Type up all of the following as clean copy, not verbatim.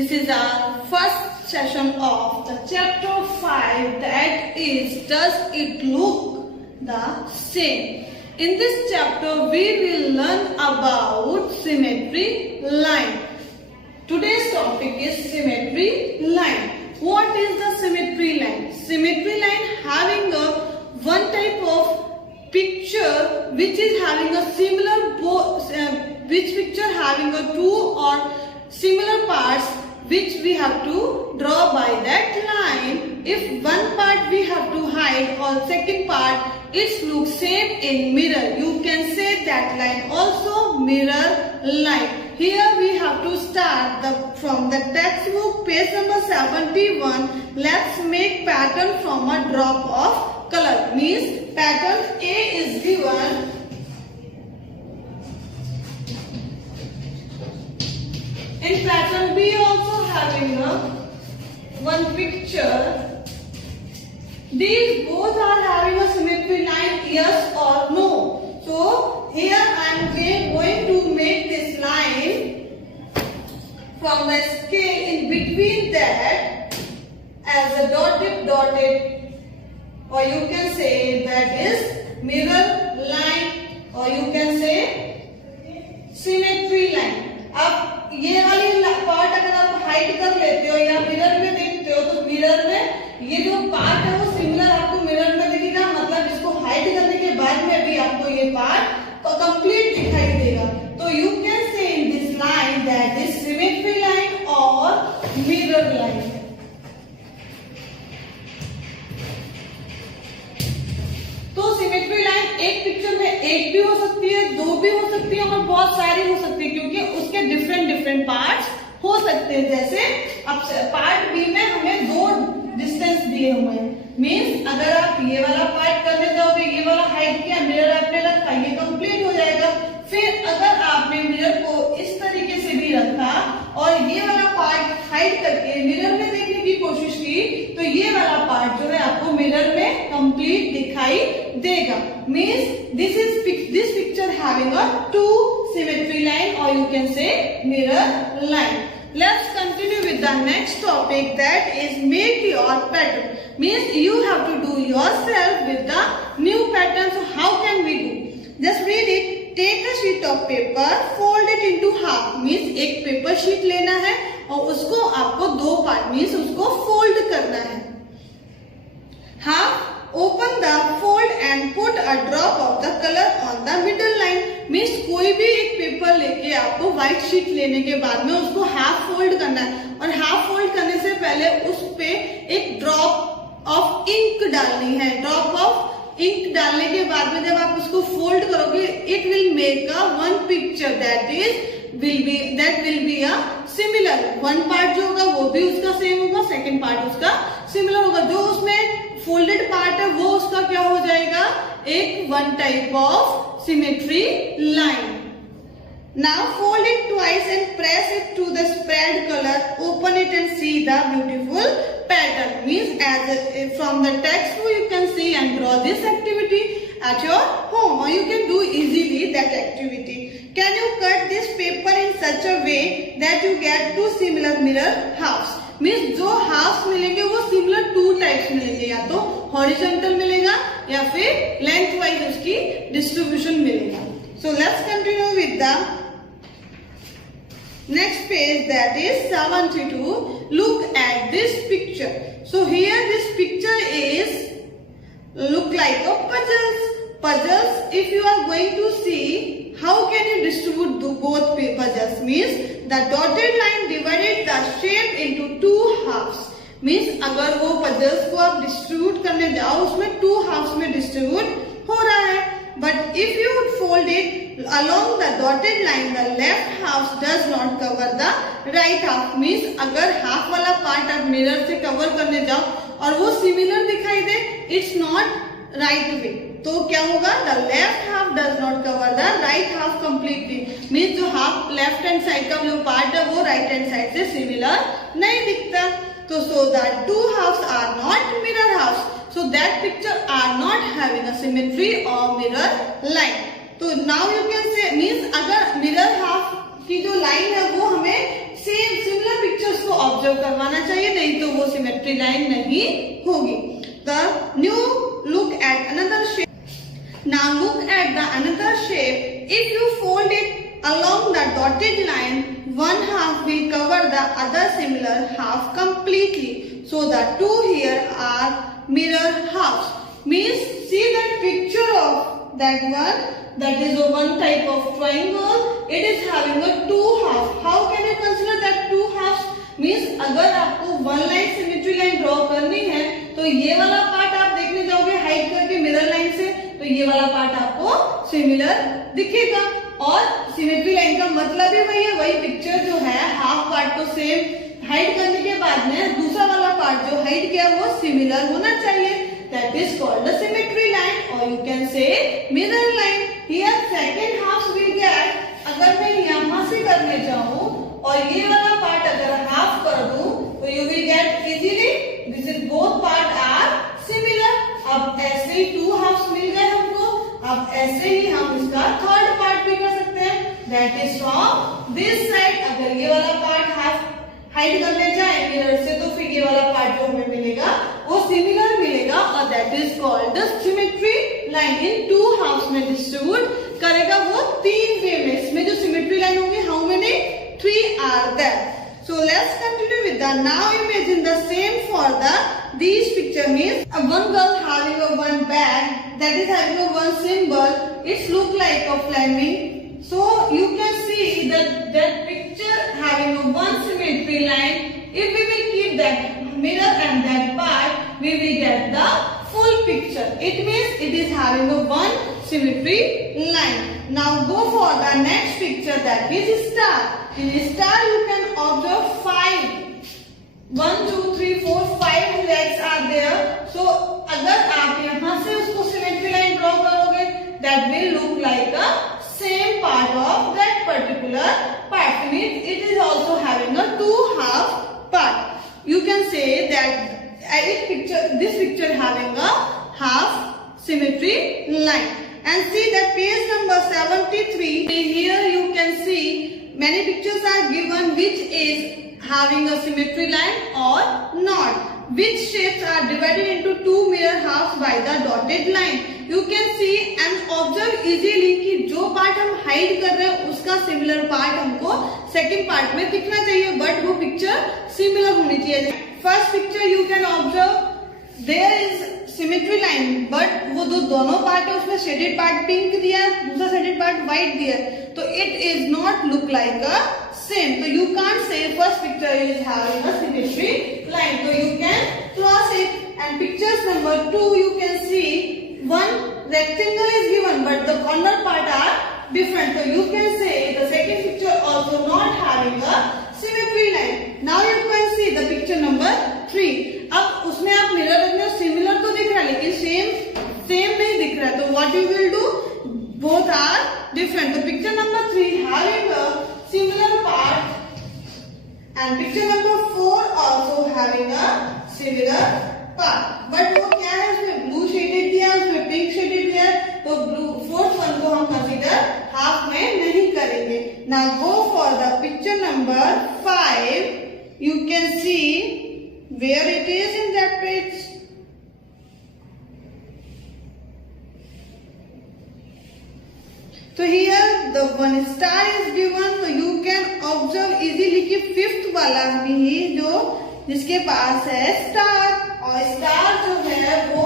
This is our first session of the chapter 5, that is, does it look the same? In this chapter we will learn about symmetry line. Today's topic is symmetry line. What is the symmetry line? Symmetry line having a one type of picture which is having a similar which picture having a two or similar parts which we have to draw by that line. If one part we have to hide or second part it looks same in mirror, you can say that line also mirror line. Here we have to start from the textbook page number 71. Let's make pattern from a drop of color. Means pattern A is given. In pattern B also having one picture. These both are having a symmetry line, yes or no. So here I am going to make this line from the scale in between that as a dotted, or you can say that is mirror line, or you can say symmetry line. अब ये वाली पार्ट अगर आप हाइड कर लेते हो या मिरर में देखते हो तो मिरर में ये जो पार्ट है वो सिमिलर आपको मिरर में दिखेगा, मतलब इसको हाइड करने के बाद में भी आपको ये पार्ट कंप्लीट दिखाई देगा. तो यू कैन से in this line that is symmetry line और मिरर लाइन. तो सिमेट्री लाइन एक पिक्चर में एक भी हो सकती है, दो भी हो सकती है और बहुत सारी हो सकती है, क्योंकि उसके डिफरेंट पार्ट्स हो सकते हैं. जैसे अब पार्ट बी में हमें दो डिस्टेंस दिए हुए हैं. मींस अगर आप ये वाला पार्ट करने जाओगे, ये वाला हाइड किया, मिरर आपने रखा, ये कंप्लीट हो जाएगा. फिर अगर आपने मिरर को इस तरीके से भी रखा और ये वाला पार्ट हाइड करके मिरर में देखने की कोशिश की तो ये वाला पार्ट जो है आपको मिरर में कंप्लीट दिखाई देगा. Means this picture having a two symmetry line, or you can say mirror line. Let's continue with the next topic, that is make your pattern. Means you have to do yourself with the new pattern. So how can we do? Just read it. Take a sheet of paper, fold it into half. Means एक paper sheet लेना है और उसको आपको दो part means उसको फोल्ड करना है. Half. Open the fold and put a drop of the color on the middle line. Means कोई भी एक पेपर लेके आपको व्हाइट शीट लेने के बाद में उसको हाफ फोल्ड करना है और हाफ फोल्ड करने से पहले उस पे एक ड्रॉप ऑफ इंक डालनी है. ड्रॉप ऑफ इंक डालने के बाद में जब आप उसको फोल्ड करोगे it will make a one picture that will be a similar. One part जो होगा वो भी उसका सेम होगा, सेकेंड पार्ट उसका सिमिलर होगा. जो उसमें फोल्डेड पार्ट है वो उसका क्या हो जाएगा, एक one type of symmetry line. Now fold it twice and press it to the spread color. Open it and see the beautiful pattern. Means as from the textbook you can see and draw this activity at your home, or you can do easily that activity. Can you cut this paper in such a way that you get two similar mirror halves? Means जो हाफ मिलेंगे वो similar two types मिलेंगे, या तो हॉरिजॉन्टल मिलेगा या फिर length wise उसकी डिस्ट्रीब्यूशन मिलेगा. So let's continue with the next page, that is 72. Look at this picture. So here this picture is look like a puzzles. If you are going to see how can you distribute both puzzles, means the dotted line divided the shape into two halves. Means अगर वो puzzles को आप डिस्ट्रीब्यूट करने जाओ उसमें to halves में डिस्ट्रीब्यूट हो रहा है. But if you would fold it along the dotted line, the left half does not cover the right half. Means अगर हाफ वाला पार्ट आप मिरर से कवर करने जाओ और वो सिमिलर दिखाई दे, इट्स नॉट राइट वे. तो क्या होगा, the left half does not cover the right half completely. Means जो हाफ लेफ्ट हैंड साइड का जो पार्ट है वो राइट हैंड साइड से सिमिलर नहीं दिखता. तो so that two halves are not mirror halves. So that picture are not having a symmetry or mirror line. तो now you can say means अगर mirror half की जो लाइन है वो हमें सेम सिमिलर पिक्चर्स को ऑब्जर्व करवाना चाहिए, नहीं तो वो सिमेट्री लाइन नहीं होगी। The new look at another shape. Now look at the another shape. If you fold it along the dotted line, one half will cover the other similar half completely. So the two here are mirror halves. Means see that picture of that one. That is a one type of triangle. It is having a two half. How can you consider that two halves? Means अगर आपको one line symmetry line draw करनी है तो ये वाला part आप देखने जाओगे हाइड करके मिरर लाइन से, तो ये वाला पार्ट आपको सिमिलर दिखेगा। और सिमेट्री लाइन का मतलब ही वही है, वही पिक्चर जो है हाफ पार्ट को सेम हाइड करने के बाद में दूसरा वाला पार्ट जो हाइड किया वो सिमिलर होना चाहिए। That is called the symmetry line और you can say mirror line. Here second half will get, अगर मैं यहां से करने जाऊं और ये वाला पार्ट अगर हाफ कर दूं तो you will get easily this is both part are similar. अब ऐसे ही टू हाफ्स मिल गए हमको, अब ऐसे ही हम इसका थर्ड पार्ट भी कर सकते हैं। That is from this side, अगर ये वाला पार्ट हाफ हाइड करने जाए मिरर से तो फिर ये वाला पार्ट जो हमें मिलेगा वो सिमिलर मिलेगा और that is called the symmetry line. In two halves में डिस्ट्रीब्यूट करेगा वो तीन वे में। इसमें जो सिमेट्री लाइन होगी how many? 3 are there. So let's continue with the now imagine the same for the these picture means one girl having a one bag that is having a one symbol. It's look like a flaming. So you can see that picture having a one symmetry line. If we will keep that mirror and that part, we will get the full picture. It means it is having a one symmetry line. Now go for the next picture, that is star. In star you can observe 5. 1, 2, 3, 4, 5 legs are there. So अगर आप यहाँ से उसको symmetry line draw करोगे, that will look like a same part of that particular part. Means it is also having a two half part. You can say that this picture having a half symmetry line. And see that page number 73. Here you can see many pictures are given which is having a symmetry line or not. Which shapes are divided into two mirror halves by the dotted line. You can see and observe easily कि जो पार्ट हम हाइड कर रहे हैं उसका similar part हमको second part में दिखना चाहिए, बट वो पिक्चर सिमिलर होनी चाहिए। First picture you can observe there is symmetry line, but वो दोनों पार्ट है उसमें शेडेड पार्ट पिंक दिया, दूसरा शेडेड पार्ट व्हाइट दिया, तो it is not look like a same. तो you can't say first picture is having a symmetry line, तो you can cross it. And pictures number 2 you can see one rectangle is given but the corner part are different, so you can say the second picture also not having a symmetry line. Now you can see the picture number 3. अब उसमें आप मिरर रखने सिमिलर तो दिख रहा है लेकिन सेम नहीं दिख रहा है, तो what you will do, both are different. तो picture number 3 having a similar part and picture number 4 also having a similar part, but वो क्या है उसमें ब्लू शेडेड दिया, उसमें पिंक शेडेड दिया, तो ब्लू फोर्थ वन को हम कंसीडर हाफ में नहीं करेंगे। Now go for the picture number 5. You can see where it is in that page. So here the one star is given, so you can observe easily कि फिफ्थ वाला भी जो जिसके पास है स्टार, और स्टार जो है वो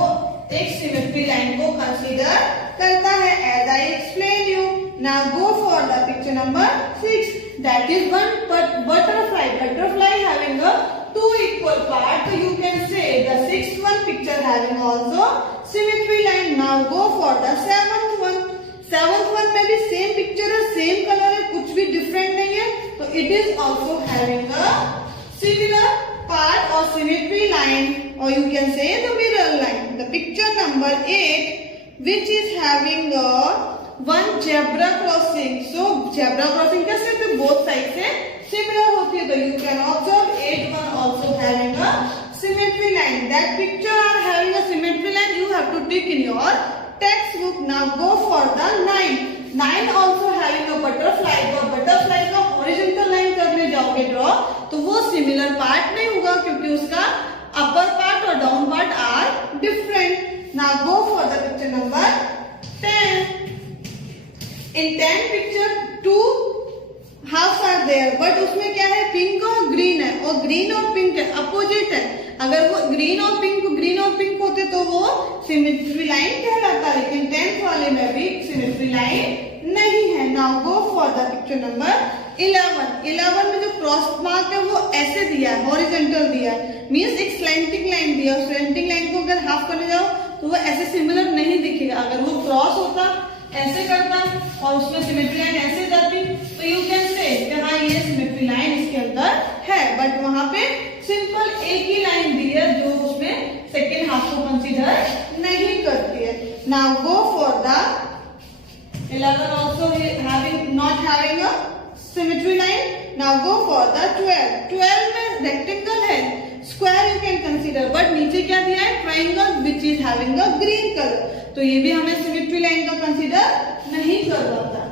एक सिमेट्री लाइन को कंसीडर करता है as I explain you. Now go for the picture number 6, that is one butterfly having a two equal parts, so you can say the sixth one picture having also symmetry line. Now go for the seventh one. Seventh one में भी same picture है, same colour है, कुछ भी डिफरेंट नहीं है, तो it is also having a similar part और सिमेट्री लाइन, और यू कैन से the mirror line. The picture number 8 which is having one zebra crossing. So zebra crossing कैसे होती है, बोथ साइड से सिमिलर होती है, तो you can observe 8 one also having a symmetry line. That picture are having a symmetry line, you have to tick in your textbook. Now go for the 9 also having a butterfly, तो butterfly का horizontal line करने जाओगे ड्रॉ तो वो similar part नहीं होगा, क्योंकि उसका अपर पार्ट और down part are different. Now go for the picture number 10। In 10 picture 2 half are there, but उसमें क्या है, पिंक और ग्रीन है, और ग्रीन और पिंक है, अपोजिट है। अगर वो ग्रीन और पिंक होते तो वो सिमेट्री लाइन कहलाता, लेकिन 10th वाले में भी सिमेट्री लाइन नहीं है। Now go for the picture number 11 में जो क्रॉस मार्क है वो ऐसे दिया है, हॉरिजॉन्टल दिया है, मींस एक स्लैंटिंग लाइन दिया है। स्लैंटिंग लाइन को अगर हाफ करने जाओ तो वो ऐसे सिमिलर नहीं दिखेगा। अगर वो क्रॉस होता, ऐसे करता और उसमें सिमेट्री लाइन ऐसे जाती, तो यू कैन से हाँ ये सिमेट्री लाइन इसके अंदर है, बट वहां पे सिंपल एक ही लाइन दी है जो उसमें सेकेंड हाफ को कंसीडर नहीं करती है। Now go for the 11 also not having a symmetry line. Now go for the 12. 12 में रेक्टेंगल है, square you can consider, but नीचे क्या दिया है, triangle which is having a green colour, तो ये भी हमें सिमेट्री लाइन का कंसीडर नहीं करवाता।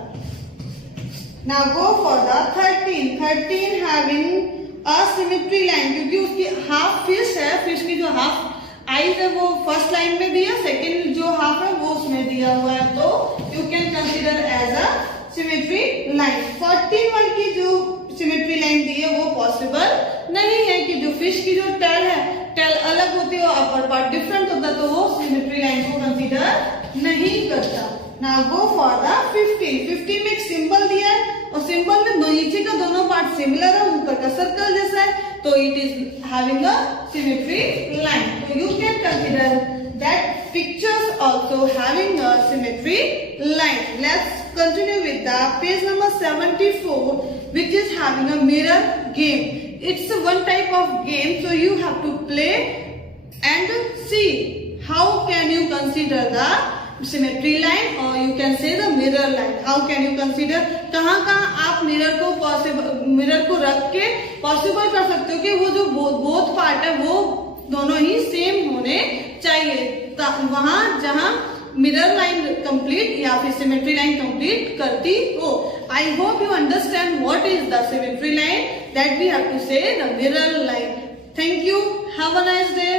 Now go for the 13 having a symmetry line, क्योंकि उसकी हाफ फिश है, फिश की जो हाफ आईज है वो फर्स्ट लाइन में दिया, सेकेंड जो हाफ है वो उसमें दिया हुआ है, तो you can consider as a symmetry line. 14 की जो सिमेट्री लाइन दी है वो पॉसिबल नहीं है कि जो फिश की जो टेल है, टेल अलग होती है और अपर पार्ट डिफरेंट होता, तो वो सिमेट्री लाइन को कंसीडर नहीं करता। नाउ गो फॉर द 15 में एक सिंबल दिया है और सिंबल में नीचे का दोनों पार्ट सिमिलर है, ऊपर का सर्कल जैसा है, तो it is having a symmetry line. तो you can consider that pictures also having a symmetry line. Let's continue with the page number 74, which is having a mirror game. It's a one type of game, so you have to play and see how can you consider the symmetry line, or you can say the mirror line. How can you consider, कहाँ आप मिरर को रख के पॉसिबल कर सकते हो कि वो जो बोथ पार्ट है वो दोनों ही सेम होने चाहिए, वहां जहां मिरर लाइन कंप्लीट या फिर सिमेट्री लाइन कंप्लीट करती हो। I hope you understand what is the symmetry line, that we have to say the mirror line. Thank you, have a nice day.